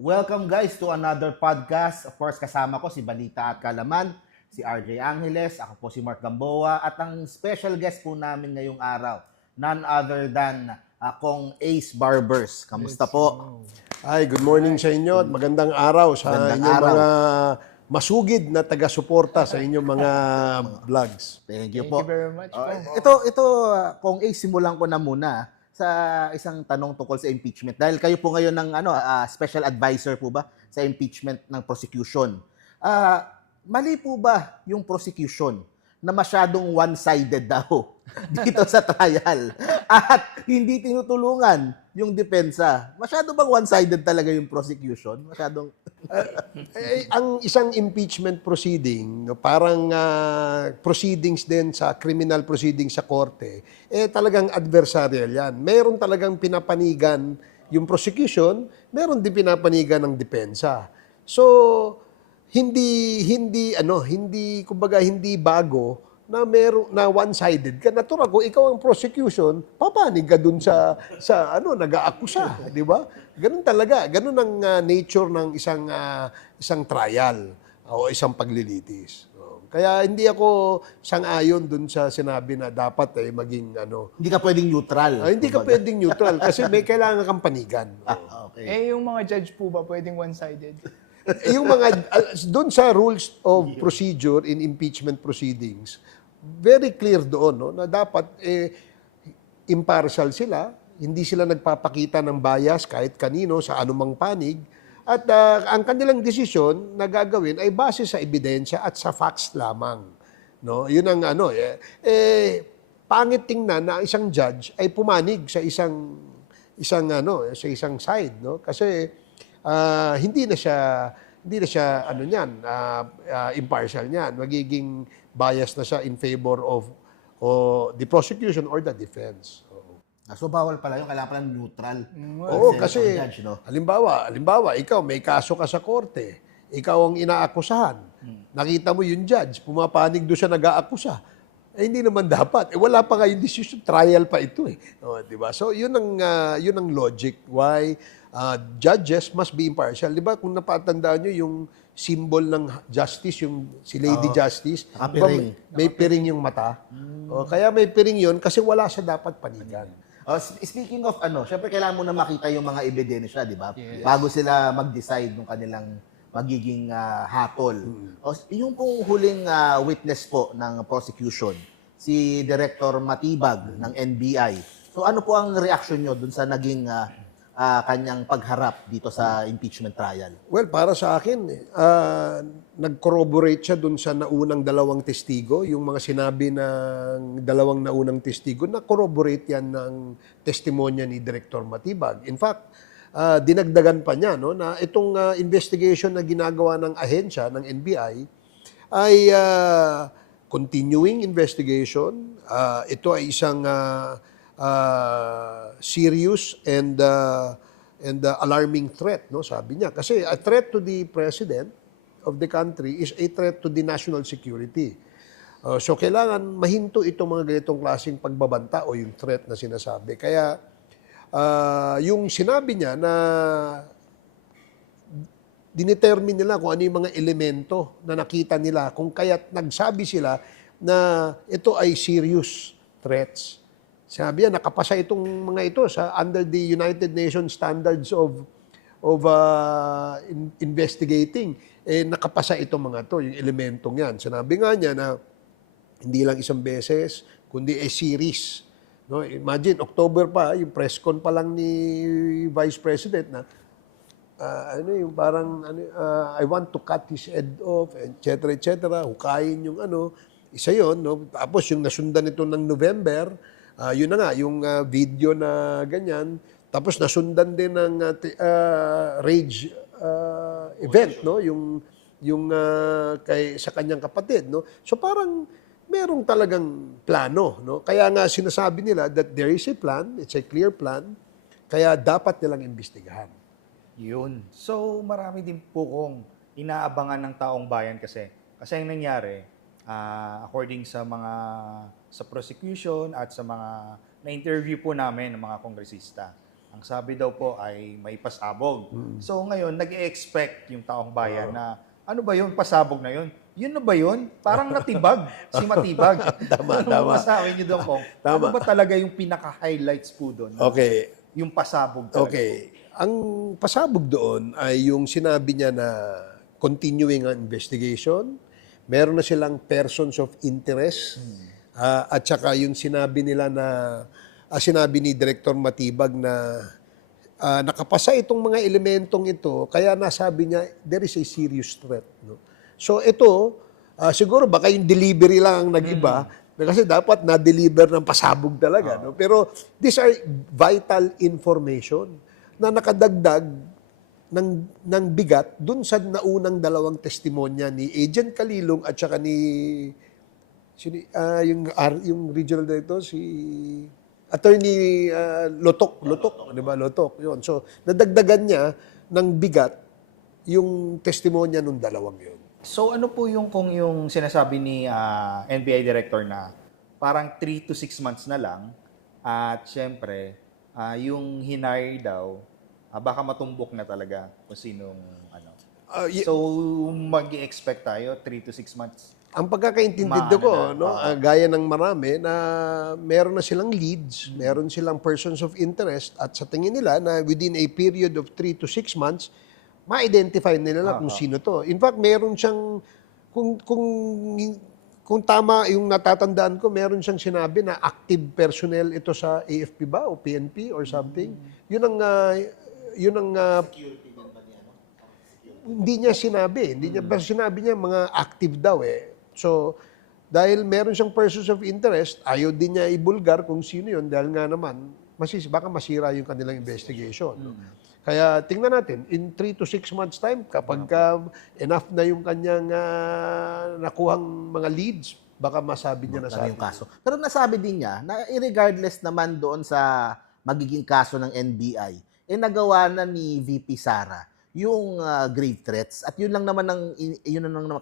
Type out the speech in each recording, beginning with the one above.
Welcome guys to another podcast. Of course, kasama ko si Balita at Kalaman, si RJ Angeles, ako po si Mark Gamboa, at ang special guest po namin ngayong araw, none other than Kong Ace Barbers. Kamusta po? Ay, good morning sa inyo at magandang araw sa Magandang inyong araw. mga masugid na taga-suporta sa inyong mga vlogs. Thank you Thank po. you very much po. Ito, Kong Ace, simulan ko na muna sa isang tanong tungkol sa impeachment. Dahil kayo po ngayon ng special advisor po ba sa impeachment ng prosecution. Mali po ba yung prosecution na masyadong one-sided daw dito sa trial at hindi tinutulungan yung depensa? Masyado bang one-sided talaga yung prosecution? Masyadong... Ang isang impeachment proceeding, no, parang proceedings din sa criminal proceedings sa korte, talagang adversarial yan. Meron talagang pinapanigan yung prosecution, meron din pinapanigan ng depensa. So, hindi kumbaga hindi bago na one-sided ka. Natural, kung ikaw ang prosecution, papanig ka dun sa nag-aakusa, di ba? Ganun talaga, ganun ang nature ng isang trial o isang paglilitis. Kaya hindi ako sang-ayon dun sa sinabi na dapat maging Hindi ka pwedeng neutral. hindi ka pwedeng neutral kasi may kailangan kang panigan. Okay. Yung mga judge po ba pwedeng one-sided? Yung mga doon sa rules of procedure in impeachment proceedings, very clear doon na dapat impartial sila, hindi sila nagpapakita ng bias kahit kanino sa anumang panig, at ang kanilang desisyon na gagawin ay base sa ebidensya at sa facts lamang. No, yun ang pangit tingnan na isang judge ay pumanig sa isang side, no? Kasi hindi na siya impartial niyan. Magiging bias na siya in favor of the prosecution or the defense. So, bawal pala yung kailangan pala neutral. Oo, kasi Judge, no? halimbawa, ikaw may kaso ka sa korte, ikaw ang inaakusahan. Nakita mo yung judge, pumapanig doon siya nag-aakusa. Hindi naman dapat. Wala pa nga yung decision, trial pa ito . Di ba? So, yun ang logic why judges must be impartial. Di ba, kung napatandaan nyo yung symbol ng justice, yung si Lady Justice, di ba, Nakapiring. may piring yung mata. Kaya may piring yun kasi wala siya dapat panigan. Speaking of syempre kailangan mo na makita yung mga ebidensya, di ba? Bago sila mag-decide ng kanilang magiging hatol. Yung pong huling witness po ng prosecution, si Director Matibag ng NBI. So ano po ang reaction nyo dun sa naging kanyang pagharap dito sa impeachment trial? Well, para sa akin, nag-corroborate siya dun sa naunang dalawang testigo. Yung mga sinabi ng dalawang naunang testigo, na-corroborate yan ng testimonya ni Director Matibag. In fact, dinagdagan pa niya na itong investigation na ginagawa ng ahensya, ng NBI, ay continuing investigation. Ito ay isang serious and alarming threat, sabi niya. Kasi a threat to the president of the country is a threat to the national security. So kailangan mahinto itong mga ganitong klaseng pagbabanta o yung threat na sinasabi. Kaya yung sinabi niya na dinetermine nila kung ano yung mga elemento na nakita nila, kung kaya't nagsabi sila na ito ay serious threats. Sabi niya, nakapasa itong mga ito sa under the United Nations Standards of investigating. Nakapasa itong mga to, yung elementong yan. Sinabi nga niya na hindi lang isang beses, kundi series. No? Imagine, October pa, yung press con pa lang ni Vice President na yung parang I want to cut his head off, etc., etc., hukayin yung isa yon, no? Tapos yung nasundan ito ng November, yun na nga, yung video na ganyan. Tapos nasundan din ng rage event, no? Yung sa kanyang kapatid, no? So parang merong talagang plano, no? Kaya nga sinasabi nila that there is a plan, it's a clear plan, kaya dapat nilang imbestigahan. Yun. So, marami din po kong inaabangan ng taong bayan kasi ang nangyari, according sa prosecution at sa mga na-interview po namin ng mga kongresista, Ang sabi daw po ay may pasabog. So ngayon, nag-expect yung taong bayan na ano ba yun, pasabog na yun? Yun na ba yun? Parang natibag, si Matibag. Tama, ano tama. masabi niyo doon, Kong? Tama. Ano ba talaga yung pinaka-highlights po doon? Okay. Yung pasabog talaga. Okay. Ang pasabog doon ay yung sinabi niya na continuing ang investigation, meron na silang persons of interest, at saka yung sinabi nila na, sinabi ni Director Matibag na nakapasa itong mga elementong ito, kaya nasabi niya, there is a serious threat. No? So ito, siguro baka yung delivery lang ang nag-iba, kasi dapat na-deliver ng pasabog talaga. No? Pero these are vital information na nakadagdag ng bigat dun sa naunang dalawang testimonya ni Agent Kalilong at saka ni yung regional director si Attorney Lotok, di ba? Lotok, yun. So nadagdagan niya ng bigat yung testimonya nung dalawang yun. So ano po yung kung yung sinasabi ni NBI director na parang 3 to 6 months na lang at syempre yung hinire daw baka matumbok na talaga kung sinong ano. So mag-expect tayo 3 to 6 months. Ang pagkakaintindi ko, no, gaya ng marami na meron na silang leads, meron silang persons of interest at sa tingin nila na within a period of 3 to 6 months ma-identify nila kung sino to. In fact, meron siyang kung tama yung natatandaan ko, meron siyang sinabi na active personnel ito sa AFP ba o PNP or something. Yun ang hindi niya sinabi. Basta sinabi niya mga active daw eh. So, dahil meron siyang persons of interest, ayaw din niya ibulgar kung sino yun dahil nga naman, baka masira yung kanilang investigation. No? Kaya tingnan natin, in 3 to 6 months time, kapag enough na yung kanyang nakuhang mga leads, baka masabi niya na sa yung kaso. Pero nasabi din niya na regardless naman doon sa magiging kaso ng NBI, nagawa na ni VP Sara yung grave threats at yun lang naman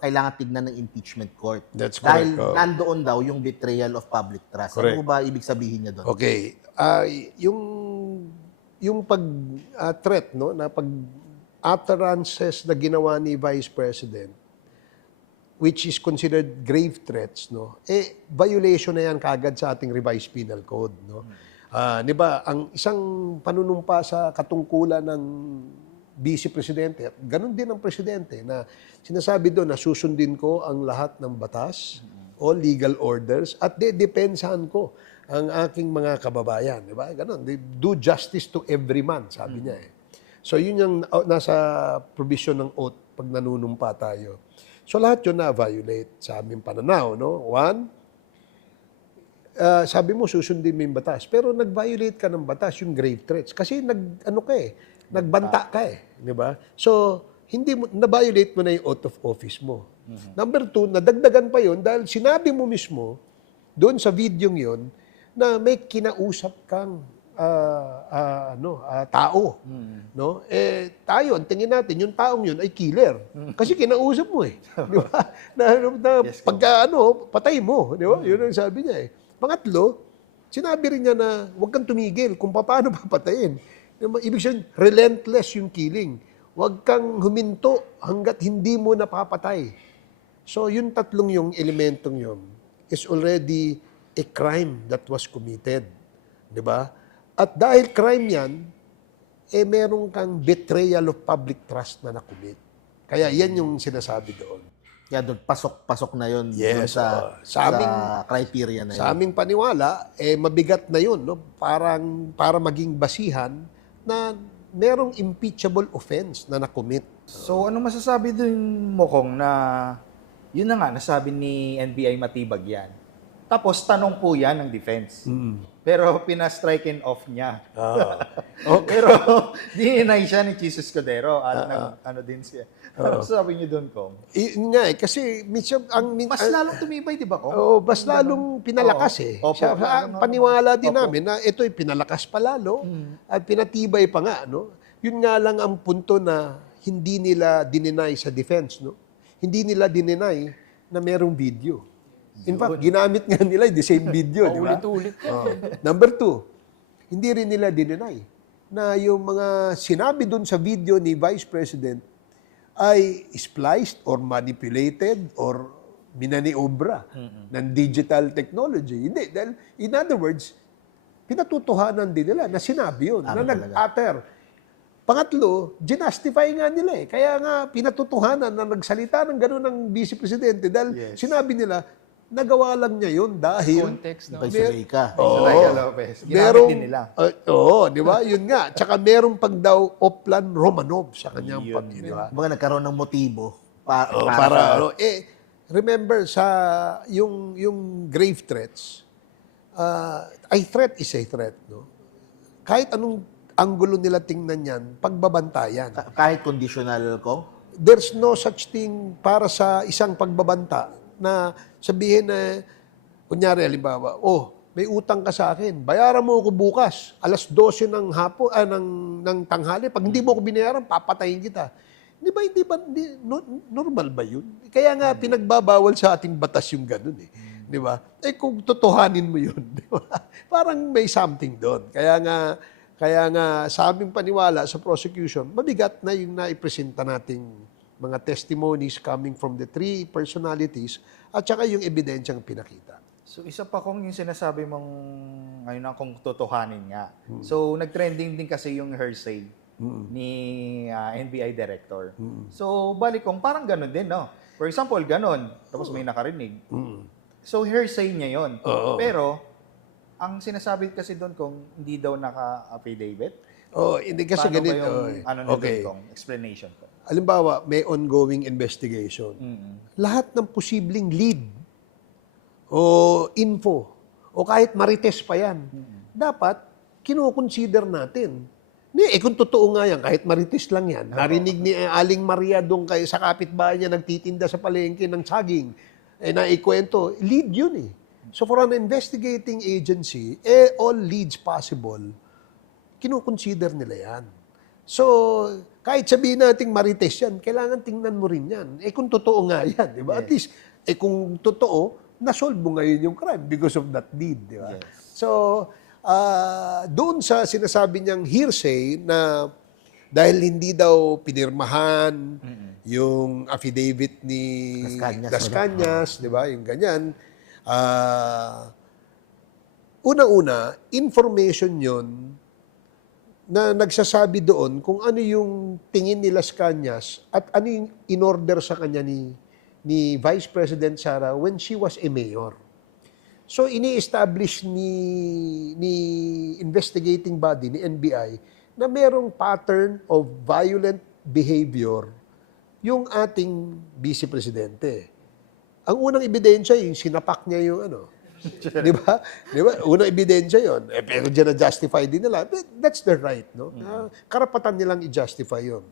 kailangan tignan ng impeachment court. That's Dahil correct. nandoon daw yung betrayal of public trust. Correct. Ano ba ibig sabihin niya doon? Okay. Yung pag-threat, no, na pag-utterances na ginawa ni Vice President, which is considered grave threats, no, violation na yan kagad sa ating revised penal code. No? Di ba, ang isang panunumpa sa katungkulan ng Vice Presidente, at ganun din ang Presidente, na sinasabi doon na susundin ko ang lahat ng batas o legal orders at depensahan ko ang aking mga kababayan. Di ba? Ganun. They do justice to every man, sabi niya eh. So yun yung nasa provision ng oath pag nanunumpa tayo. So lahat yun na-violate sa aming pananaw. No? One, sabi mo susundin mo yung batas. Pero nag-violate ka ng batas, yung grave threats. Kasi nagbanta ka eh. Di ba? So, na-violate mo na yung oath of office mo. Number two, nadagdagan pa yun dahil sinabi mo mismo doon sa video yun na may kinausap kang tao. No? Tayo, ang tingin natin, yung taong yun ay killer. Kasi kinausap mo eh. Di ba? Pagka patay mo. Di ba? Yun ang sabi niya eh. Pangatlo, sinabi rin niya na huwag kang tumigil kung paano papatayin. Ibig sabihin, relentless yung killing. Huwag kang huminto hanggat hindi mo napapatay. So, yung tatlong yung elementong yun is already a crime that was committed. Di ba? At dahil crime yan, meron kang betrayal of public trust na nakumit. Kaya yan yung sinasabi doon. Kaya doon, pasok na yun doon Yes, sa criteria na yun. Sa aming paniwala, mabigat na yun. No? Para maging basihan na merong impeachable offense na nakumit. So ano masasabi dun mo Kong na yun na nga nasabi ni NBI Matibag yan. Tapos tanong po yan ng defense. Pero pina-strike and off niya. Pero dinay siya ni Jesus Cordero. Ano din siya. Ano sabi niyo doon, Kong? Yun nga kasi Mas lalong tumibay, di ba, Kong? mas lalong pinalakas eh. Opo. Paniwala din namin na ito'y pinalakas pa lalo at pinatibay pa nga. No? Yun nga lang ang punto na hindi nila dininay sa defense. No? Hindi nila dininay na merong video. In fact, ginamit nga nila the same video. Di ba? Ulit-ulit. Number two, hindi rin nila dininay na yung mga sinabi doon sa video ni Vice President ay spliced or manipulated or minaniobra ng digital technology. Hindi. Dahil, in other words, pinatutuhanan din nila na sinabi yun, Tama na nag-utter. Pangatlo, ginastify nga nila eh. Kaya nga, pinatutuhanan na nagsalita ng gano'n ng Vice Presidente dahil sinabi nila, nagawa lang niya yun dahil Context, no? By Zuleika. Soraya Lopez. Ginamit merong, din nila. Oo, di ba? Yun nga. Tsaka merong pag daw Oplan Romanov sa kanyang pag, di ba? Kumbaga nagkaroon ng motibo Para ano, remember sa yung grave threats, a threat is a threat, no? Kahit anong anggulo nila tingnan yan, pagbabantayan. kahit conditional ko. There's no such thing para sa isang pagbabanta na sabihin na, kunyari, halimbawa, may utang ka sa akin, bayaran mo ako bukas, alas 12 ng hapon, ng tanghali, pag hindi mo ako binayaran, papatayin kita. Hindi ba, normal ba yun? Kaya nga, pinagbabawal sa ating batas yung ganun eh. Di ba? Kung totohanin mo yun, di ba? Parang may something doon. Kaya nga sa aming paniwala sa prosecution, mabigat na yung naipresenta nating mga testimonies coming from the three personalities at saka yung ebidensyang pinakita. So isa pa kung yung sinasabi mong ngayon na kung totohanin nga. So nag-trending din kasi yung hearsay ni NBI director. So balik kung parang ganun din, no? For example, ganun, tapos may nakarinig. So hearsay niya yon. Pero ang sinasabi kasi doon kung hindi daw naka-affidavit. Hindi kasi Paano ba ganito. yung Okay. kung explanation ko? Halimbawa, may ongoing investigation. Lahat ng posibleng lead o info o kahit marites pa yan, dapat kinukonsider natin. Kung totoo nga yan, kahit marites lang yan, narinig ni Aling Maria doon sa kapitbahay niya nagtitinda sa palengke ng saging, naikwento, lead yun eh. So for an investigating agency, all leads possible, kinukonsider nila yan. So, kahit sabihin nating marites yan, kailangan tingnan mo rin yan. Kung totoo nga yan, di ba? At least, kung totoo, nasolve mo ngayon yung crime because of that deed, di ba? So, doon sa sinasabi niyang hearsay na dahil hindi daw pinirmahan yung affidavit ni Las Cañas, Cañas, di ba? Yung ganyan. Una-una, information yon na nagsasabi doon kung ano yung tingin ni Las Cañas at ano yung in-order sa kanya ni Vice President Sara when she was a mayor. So, ini-establish ni investigating body, ni NBI, na merong pattern of violent behavior yung ating Vice Presidente. Ang unang ebidensya, yung sinapak niya yung ano. Di ba? Di ba? Unang ebidensya yun. Pero dyan na-justify din nila. But that's their right, no? Karapatan nilang i-justify yun.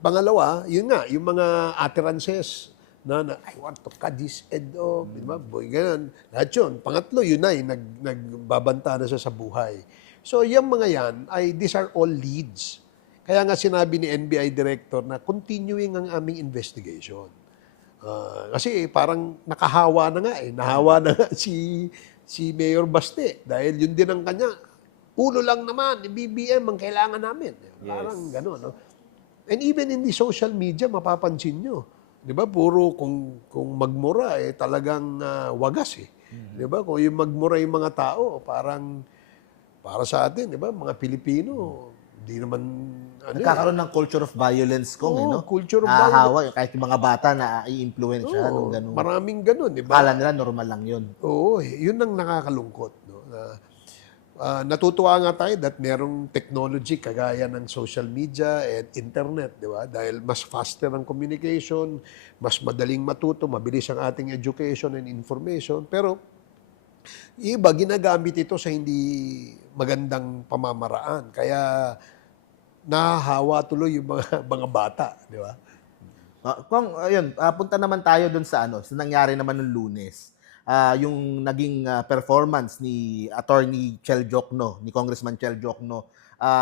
Pangalawa, yun nga, yung mga utterances na I want to cut his head off, di ba? Boy, ganun. Lahat yun. Pangatlo, yun na, nagbabanta na siya sa buhay. So, yung mga yan, these are all leads. Kaya nga sinabi ni NBI Director na continuing ang aming investigation. Kasi parang nakahawa na nga eh. Nahawa na nga si Mayor Baste. Dahil yun din ang kanya. Ulo lang naman, BBM ang kailangan namin. Parang gano'n. No? And even in the social media, mapapansin nyo. Di ba? Puro kung magmura, talagang wagas eh. Di ba? Kung yung magmura yung mga tao, parang para sa atin, di ba? Mga Pilipino, hindi naman Nagkakaroon ng culture of violence kung no? culture of Nahahawa, kahit yung mga bata na i-influence siya nung ganun. Maraming ganun, di ba? Akala nila normal lang yun. Oo, yun ang nakakalungkot. No? Natutuwa nga tayo that merong technology kagaya ng social media and internet, di ba? Dahil mas faster ang communication, mas madaling matuto, mabilis ang ating education and information. Pero iba, ginagamit ito sa hindi magandang pamamaraan. Kaya nahahawa tuloy yung mga bata, di ba? Kung ayun, punta naman tayo dun sa sa nangyari naman nung Lunes. Yung naging performance ni Attorney Chel Jokno, ni Congressman Chel Jokno,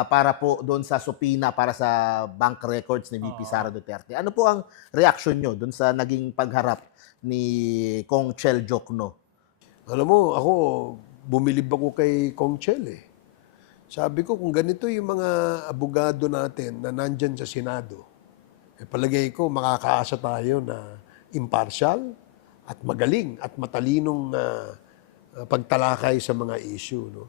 para po doon sa subpoena para sa bank records ni VP Sara Duterte. Ano po ang reaction nyo doon sa naging pagharap ni Kong Chel Jokno? Alam mo, ako, bumilib ako kay Kong Chel eh. Sabi ko, kung ganito yung mga abogado natin na nandyan sa Senado, palagay ko makakaasa tayo na impartial at magaling at matalinong pagtalakay sa mga issue. No?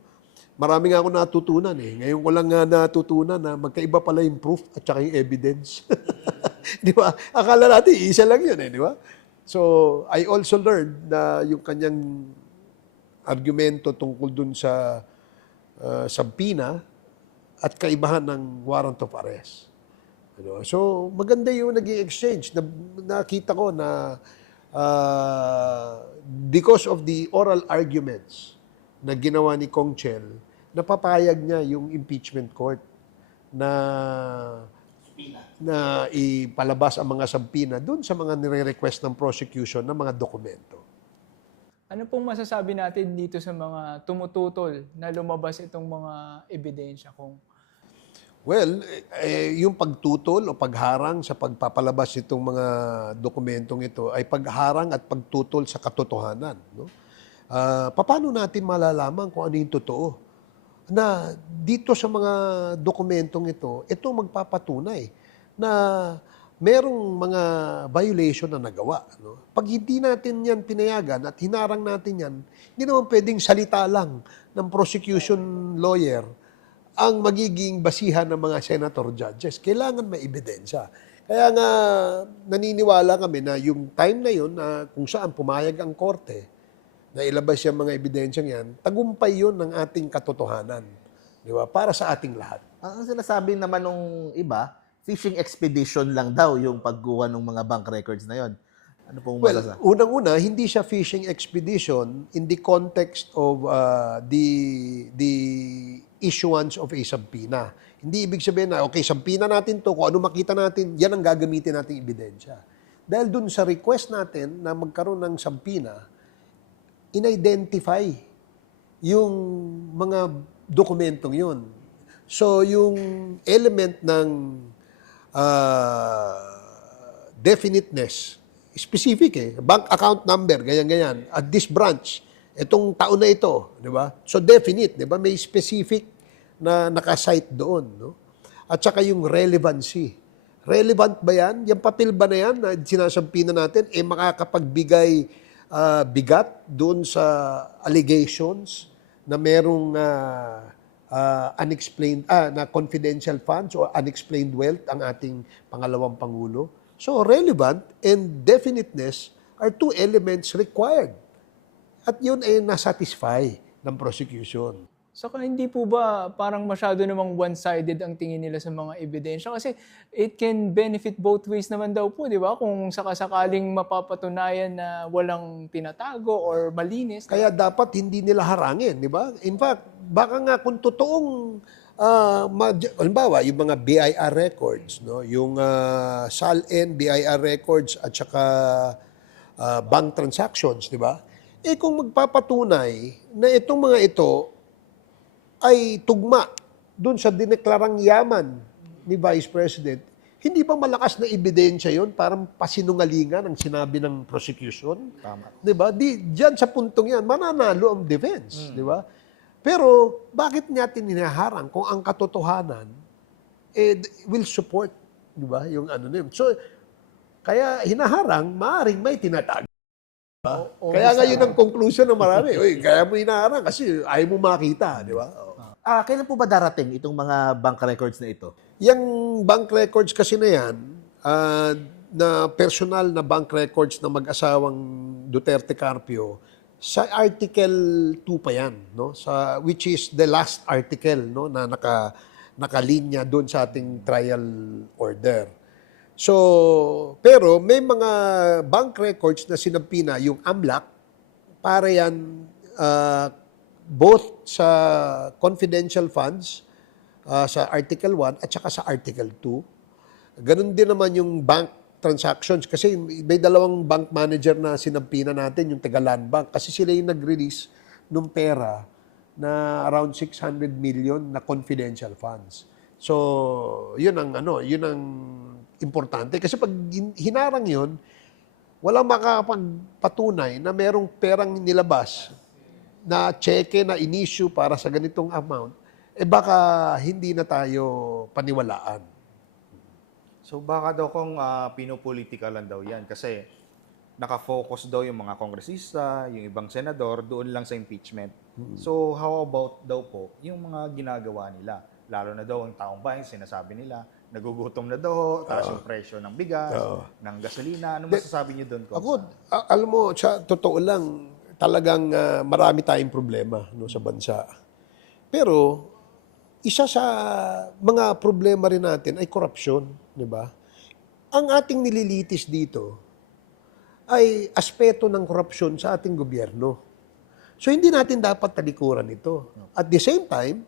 Marami nga ako natutunan eh. Ngayon ko lang nga natutunan na magkaiba pala yung proof at saka yung evidence. Di ba? Akala natin, isa lang yun eh, di ba? So, I also learned na yung kanyang argumento tungkol dun sa subpoena at kaibahan ng warrant of arrest. Ano? So, maganda yung naging exchange. Nakita ko na because of the oral arguments na ginawa ni Kong Chel, napapayag niya yung impeachment court na ipalabas ang mga subpoena doon sa mga nire-request ng prosecution ng mga dokumento. Ano pong masasabi natin dito sa mga tumututol na lumabas itong mga ebidensya kung Well, yung pagtutol o pagharang sa pagpapalabas itong mga dokumentong ito ay pagharang at pagtutol sa katotohanan. No? Paano natin malalaman kung ano yung totoo? Na dito sa mga dokumentong ito magpapatunay na merong mga violation na nagawa. No? Pag hindi natin yan pinayagan at hinarang natin yan, hindi naman pwedeng salita lang ng prosecution lawyer ang magiging basihan ng mga senator judges. Kailangan may ebidensya. Kaya nga naniniwala kami na yung time na yun na kung saan pumayag ang korte na ilabas yung mga ebidensyang yan, tagumpay yun ng ating katotohanan. Di ba? Para sa ating lahat. Ang sinasabi naman nung iba, fishing expedition lang daw yung pagkuha ng mga bank records na yon. Ano pong Well, masasabi? unang-una, hindi siya fishing expedition in the context of the issuance of a subpoena. Hindi ibig sabihin na, okay, subpoena natin to, kung ano makita natin, yan ang gagamitin nating ebidensya. Dahil dun sa request natin na magkaroon ng subpoena, in-identify yung mga dokumentong yun. So, yung element ng definiteness, specific bank account number, ganyan-ganyan, at this branch, itong taon na ito, di ba? So definite, di ba? May specific na nakasite doon, no? At saka yung relevancy. Relevant ba yan? Yung papel ba na yan na sinasampina natin, makakapagbigay bigat doon sa allegations na merong unexplained, na confidential funds o unexplained wealth ang ating pangalawang Pangulo? So, relevant and definiteness are two elements required. At yun ay nasatisfy ng prosecution. saka hindi po ba parang masyado namang one-sided ang tingin nila sa mga ebidensya? Kasi it can benefit both ways naman daw po, di ba? Kung sakasakaling mapapatunayan na walang tinatago or malinis. Kaya dapat hindi nila harangin, di ba? In fact, baka nga kung totoong halimbawa, yung mga BIR records, no? Yung SALN, BIR records at saka bank transactions, di ba? Kung magpapatunay na itong mga ito ay tugma doon sa dineklarang yaman ni Vice President, hindi ba malakas na ebidensya yon? Parang pasinungalingan ang sinabi ng prosecution? Tama. Di ba? Diyan sa puntong yan, mananalo ang defense. Di ba? Pero bakit natin hinaharang kung ang katotohanan will support, di ba? Yung ano na yun. So, kaya hinaharang, maaring may tinatago. Kaya nga yun ang conclusion ng marami. Uy, kaya mo hinaharang kasi ayaw mo makita, di ba? Kailan po ba darating itong mga bank records na ito? Yung bank records kasi na yan, na personal na bank records ng mag-asawang Duterte Carpio, sa Article 2 pa yan, no? Which is the last article, no? Na nakalinya doon sa ating trial order. So, pero may mga bank records na sinampina yung AMLAC para yan both sa confidential funds sa Article 1 at saka sa Article 2. Ganun din naman yung bank transactions kasi may dalawang bank manager na sinampina natin, yung Tagalan Bank, kasi sila yung nag-release ng pera na around 600 million na confidential funds. So, yun ang importante. Kasi pag hinarang yun, walang makakapagpatunay na merong perang nilabas na cheque na in-issue para sa ganitong amount baka hindi na tayo paniwalaan. So baka daw kung pinupolitika lang daw yan kasi nakafocus daw yung mga kongresista, yung ibang senador doon lang sa impeachment. So how about daw po yung mga ginagawa nila? Lalo na daw ang taong bayan, sinasabi nila, nagugutom na daw, taas yung presyo ng bigas, ng gasolina. Ano masasabi niyo doon, Ako, alam mo, sa totoo lang, talagang marami tayong problema no, sa bansa. Pero, isa sa mga problema rin natin ay korupsyon, di ba? Ang ating nililitis dito ay aspeto ng korupsyon sa ating gobyerno. So, hindi natin dapat talikuran ito. At the same time,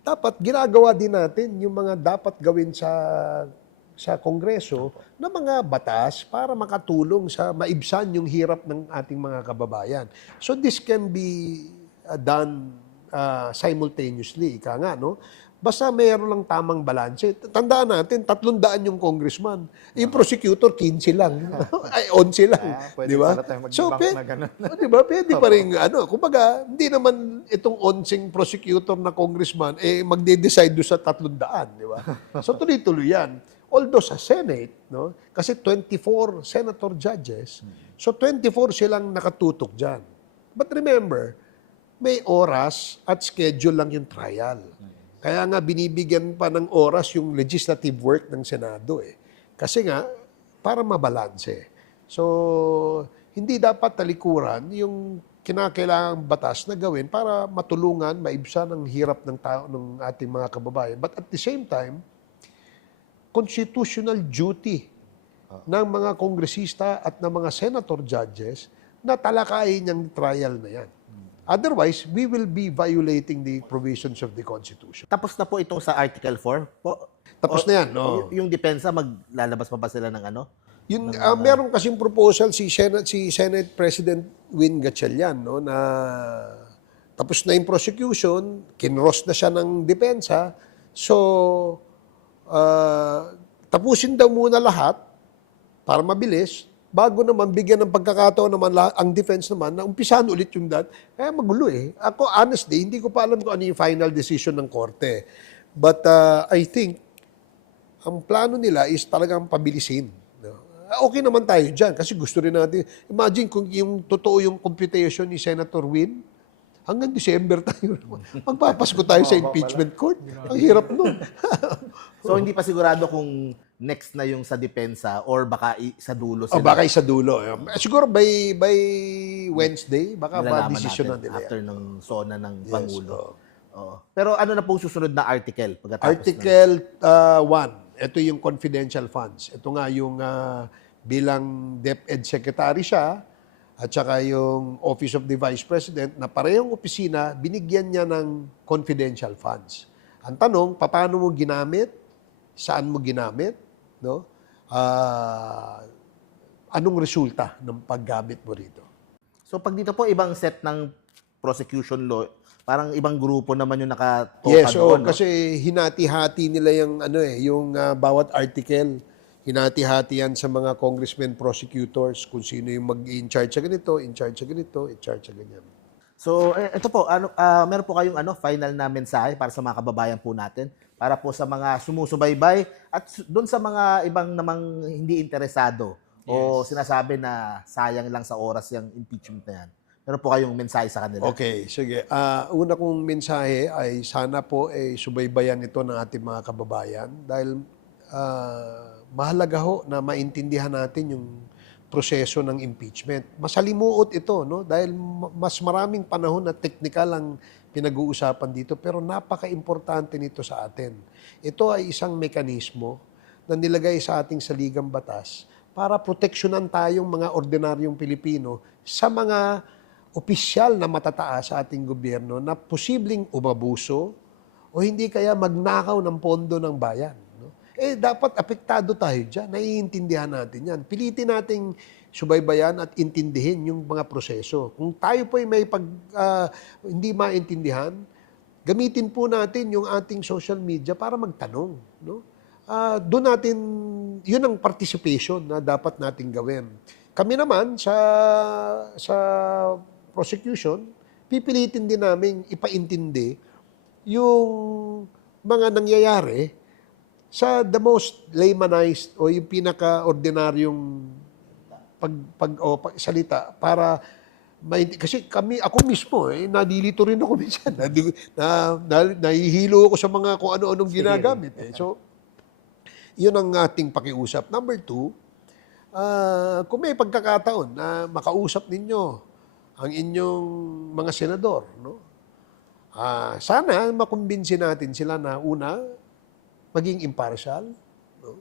dapat ginagawa din natin yung mga dapat gawin sa Kongreso na mga batas para makatulong sa maibsan yung hirap ng ating mga kababayan. So, this can be done simultaneously, ika nga, no? Basta mayroon lang tamang balanse. Tandaan natin, 300 yung congressman. Yung prosecutor, 15 lang. Ay, 11 lang. pwede Di ba? pala tayo So, mag-bank na ganun. di ba? Pwede pa rin, kumbaga, hindi naman itong 11 prosecutor na congressman, magde-decide doon sa 300, di ba? So, tuloy-tuloy yan. Although sa Senate, no? Kasi 24 senator judges, so 24 silang nakatutok dyan. But remember, may oras at schedule lang yung trial. Kaya nga binibigyan pa ng oras yung legislative work ng Senado eh. Kasi nga, para mabalanse. So, hindi dapat talikuran yung kinakailangang batas na gawin para matulungan, maibsan ang hirap ng tao ng ating mga kababayan. But at the same time, constitutional duty ng mga kongresista at ng mga senator judges na talakayin yung trial na yan. Otherwise, we will be violating the provisions of the Constitution. Tapos na po itong sa Article 4 po. Tapos na yan, no? Yung depensa, maglalabas pa ba sila ng ano? Yun, meron kasing proposal si Senate President Win Gatchalian, no, na tapos na yung prosecution, kinross na siya ng depensa, so tapusin daw muna lahat para mabilis, bago naman bigyan ng pagkakataon naman ang defense naman na umpisahan ulit yung kaya magulo eh. Ako honestly, hindi ko pa alam kung ano yung final decision ng korte. But I think ang plano nila is talagang pabilisin. No? Okay naman tayo dyan kasi gusto rin natin. Imagine kung yung totoo yung computation ni Senator Win, hanggang December tayo. Magpapasko tayo sa impeachment court. Ang hirap nun. So, hindi pa sigurado kung next na yung sa depensa or baka sa dulo O sila. baka sa dulo. Siguro by Wednesday, baka Malalaman ma-decision na natin nila. after ng sona ng Yes, Pangulo. oo. Oo. Pero ano na pong susunod na article? Pagkatapos Article 1, ito yung confidential funds. Ito nga yung bilang DepEd Secretary siya at saka yung Office of the Vice President na parehong opisina, binigyan niya ng confidential funds. Ang tanong, paano mo ginamit? Saan mo ginamit? No? Anong resulta ng paggamit mo rito? So, pag dito po, ibang set ng prosecution law, parang ibang grupo naman yung nakatoka Yes, doon. No? kasi hinati-hati nila yung yung bawat article. Hinati-hati yan sa mga congressmen prosecutors kung sino yung mag-in charge sa ganito, in charge sa ganito, in charge sa ganyan. So, ito po, meron po kayong final na mensahe para sa mga kababayan po natin, para po sa mga sumusubaybay at doon sa mga ibang namang hindi interesado o sinasabi na sayang lang sa oras yung impeachment na yan. Meron po kayong mensahe sa kanila. Okay, sige. Una kong mensahe ay sana po subaybayan ito ng ating mga kababayan dahil mahalaga ho na maintindihan natin yung proseso ng impeachment. Masalimuot ito, no? Dahil mas maraming panahon na technical ang pinag-uusapan dito, pero napaka-importante nito sa atin. Ito ay isang mekanismo na nilagay sa ating saligang batas para proteksyonan tayong mga ordinaryong Pilipino sa mga opisyal na matataas sa ating gobyerno na posibleng umabuso o hindi kaya magnakaw ng pondo ng bayan. Dapat apektado tayo dyan. Naiintindihan natin yan. Pilitin nating subaybayan at intindihin yung mga proseso. Kung tayo po ay may hindi maintindihan, gamitin po natin yung ating social media para magtanong. No? Doon natin, yun ang participation na dapat natin gawin. Kami naman sa prosecution, pipilitin din namin ipaintindi yung mga nangyayari sa the most laymanized o yung pinaka-ordinaryong salita para kasi ako mismo nalilito rin ako minsan. Nahihilo ako sa mga kung ano-anong ginagamit. So, yun ang ating pakiusap. Number 2, kung may pagkakataon na makausap ninyo ang inyong mga senador, no? Sana makumbinsi natin sila na una, maging impartial. No?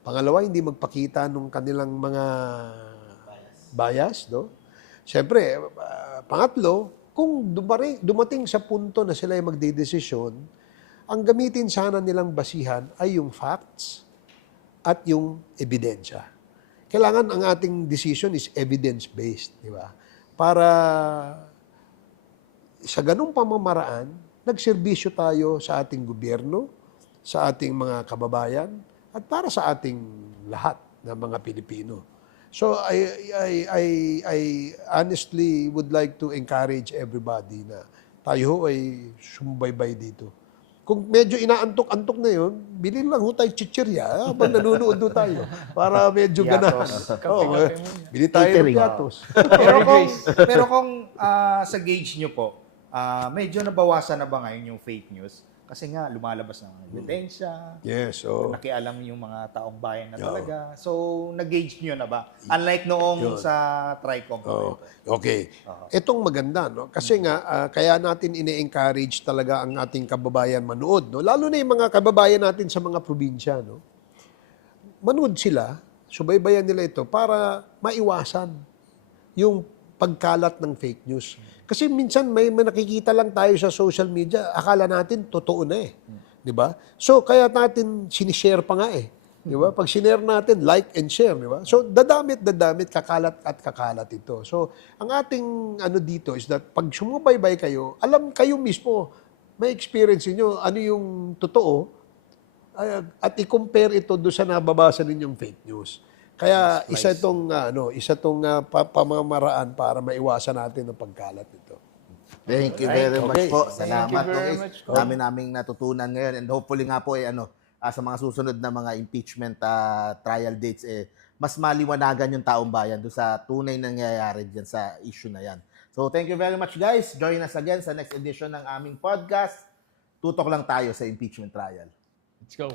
Pangalawa, hindi magpakita ng kanilang mga bias. No? Siyempre, pangatlo, kung dumating sa punto na sila ay magdedesisyon, ang gamitin sana nilang basihan ay yung facts at yung ebidensya. Kailangan ang ating decision is evidence-based, di ba? Para sa ganung pamamaraan, nagserbisyo tayo sa ating gobyerno, sa ating mga kababayan, at para sa ating lahat na mga Pilipino. So I honestly would like to encourage everybody na tayo ay sumbaybay dito. Kung medyo inaantok-antok na yun, bilhin lang ho tayo chichirya habang nanonood ho tayo para medyo ganas. Kape-kape muna. Bili tayo ng Catering. piatos. pero kung sa gauge nyo po, medyo nabawasan na ba ngayon yung fake news? Kasi nga, lumalabas ng ebidensya, Yes, so nakialam yung mga taong bayan na talaga. So, nag-gauge nyo na ba? Unlike noong sa TRICOM. okay. Itong maganda, no? Kasi nga, kaya natin ine-encourage talaga ang ating kababayan manood, no? Lalo na yung mga kababayan natin sa mga probinsya, no? Manood sila, subaybayan nila ito para maiwasan yung pagkalat ng fake news. Kasi minsan may nakikita lang tayo sa social media, akala natin totoo na eh. 'Di ba? So kaya natin sinishare pa nga eh. 'Di ba? Pag sinare natin, like and share, 'di ba? So dadamit, kakalat at kakalat ito. So ang ating dito is that pag sumubaybay kayo, alam kayo mismo, may experience niyo ano yung totoo at i-compare ito do sa nababasa ninyong fake news. Kaya isa itong pamamaraan para maiwasan natin ang pagkalat nito. Thank you very much po. Thank you Salamat. very Congres. much po. Dami naming natutunan ngayon and hopefully nga po sa mga susunod na mga impeachment trial dates mas maliwanagan yung taong bayan doon sa tunay na nangyayari diyan sa issue na yan. So thank you very much guys. Join us again sa next edition ng aming podcast. Tutok lang tayo sa impeachment trial. Let's go.